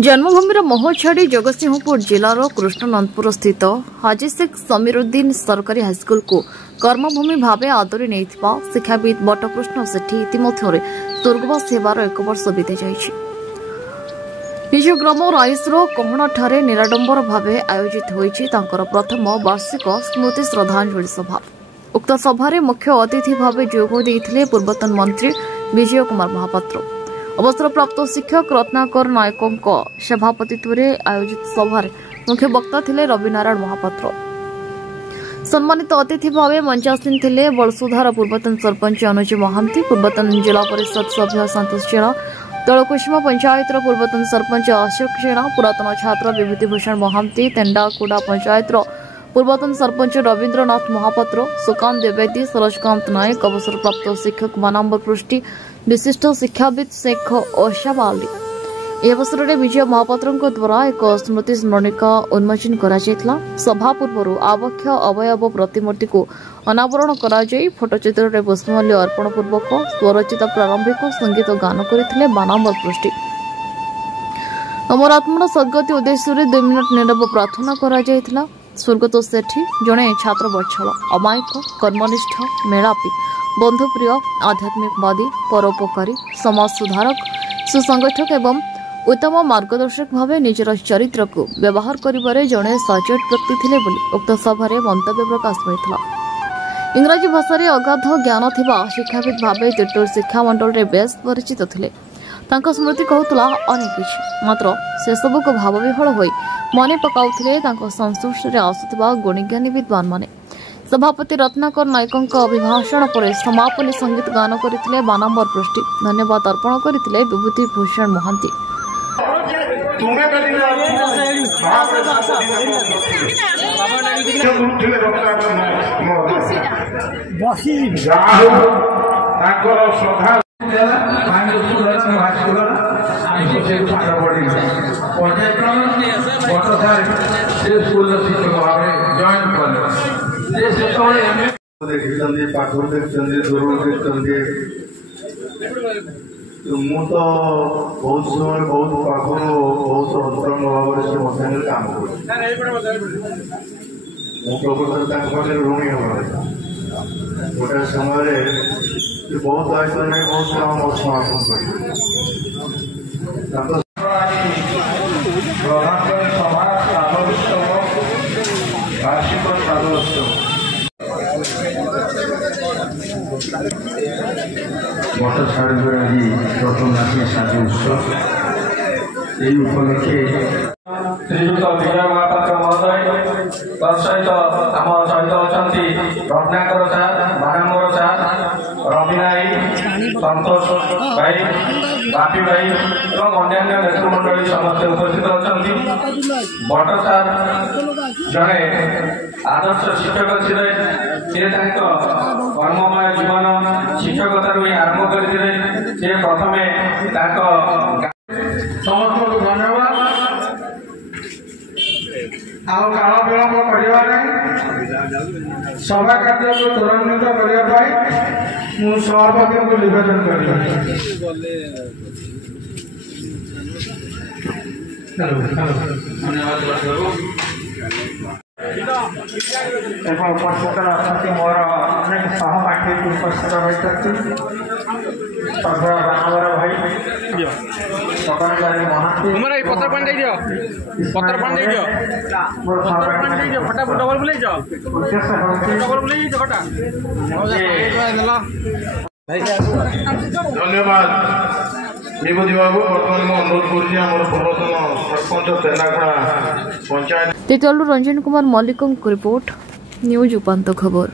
जन्मभूमि मोह छाड़ी जगतसिंहपुर जिलार कृष्णनंदपुर स्थित हाजी शेख समीरुद्दीन सरकारी हाईस्कल को कर्मभूमि भाव आदरी नहीं शिक्षाविद बटकृष्ण सेठी इतिमध्य स्वर्गवास होवार 1 वर्ष बीती जाइछि। निज ग्राम राइसर कहणाठारे निराडंबर भाव आयोजित होइछि तांकर प्रथम वार्षिक स्मृति श्रद्धांजलि सभा। उक्त सभार मुख्य अतिथि भाव जोग देइथिले पूर्वतन मंत्री विजय कुमार महापात्र। अवसरप्राप्त शिक्षक रत्नाकर नायकों सभापतित्व आयोजित सभार मुख्य वक्ता थिले रविनारायण महापात्र। सम्मानित अतिथि भाव मंचासीन थिले बलसुधार पूर्वतन सरपंच अनुज महांती, पूर्वतन जिला परिषद सभ्य संतोष जेना, तलकुसुम पंचायतर पूर्वतन सरपंच अशोक जेना, पुरातन छात्र विभूतिभूषण महांती, तेंडाकुड़ा पंचायतर पूर्वतन सरपंच रवीन्द्रनाथ महापात्र, सुकांत द्विवेदी, सरोजकांत नायक, अवसरप्राप्त शिक्षक मानंबर पृष्टि, विशिष्ट शिक्षाविद शेख ओशाबाली। यह अवसर में विजय महापात्र द्वारा एक स्मृति स्मरणिका उन्मोचन करा सभा पूर्व आवक्ष अवयव प्रतिमूर्ति को अनावरण करा फोटोचित्र में पुष्पमाल्य अर्पण पूर्वक स्वरचित प्रारंभिक संगीत गान करते मानंबर पृष्टि। अमर आत्मार सद्गति उद्देश्य 2 मिनिट नीरव प्रार्थना करा स्वर्गत सेठी जड़े छात्र बत्सल, अमायिक, कर्मनिष्ठ, मेलापी, बंधुप्रिय, आध्यात्मिकवादी, परोपकारी, समाज सुधारक, सुसंगठक एवं उत्तम मार्गदर्शक भाव निजर चरित्र को व्यवहार करिबारे जड़े सचेत व्यक्ति थिले बोली उक्त सभारे मंतव्य प्रकाश होइतला। इंग्राजी भाषा अगाध ज्ञान थिबा शिक्षाविद भाव तिटूर शिक्षा मंडल रे बेस परिचित थिले। तांका स्मृति कहूला अनेक किछि, मात्र से सबक भाव विहल होई मने पकाउथिले तांका संस्पर्श आसुथिबा गुणीज्ञानी विद्वान माने। सभापति रत्नाकर नायकों अभिभाषण पर समापनी संगीत गान करथिले मानंबर पृष्टि। धन्यवाद अर्पण करथिले विभूतिभूषण महांती। मु तो बहुत समय बहुत पाखर बहुत अंतरंग भाव से मध्य काम कर ऋणी हम गोटे समय बहुत दायित्व नहीं बहुत काम समापन गत साढ़े आज प्रथम राशि साज उत्सव उपलक्षे श्रीयुक्त विजय महापात्र महोदय तत्सहित आम सहित अच्छा रत्नाकर सार, मानंबर सार, रवि नाई, संतोष भाई, बापी भाई और अन्य नेतृमंडली समस्त उपस्थित अच्छा। बट सार जड़े आदर्श शिक्षक थे कर्ममय जीवन शिक्षकता आरंभ करते प्रथम समस्त को धन्यवाद। काल विलंब करने सभा कार्य को त्वरान्वित करने सभापति को निवेदन उपस्थित अच्छा मोर अनेक सहपाठी उपस्थित रही रामवर भाई सदाचारी महांती धन्यवाद विभूति बाबू। बर्तमान में अनुरोध कर पूर्वतन सरपंच तेंडाकुड़ा पंचायत रंजन कुमार मल्लिक रिपोर्ट न्यूज उपांत खबर।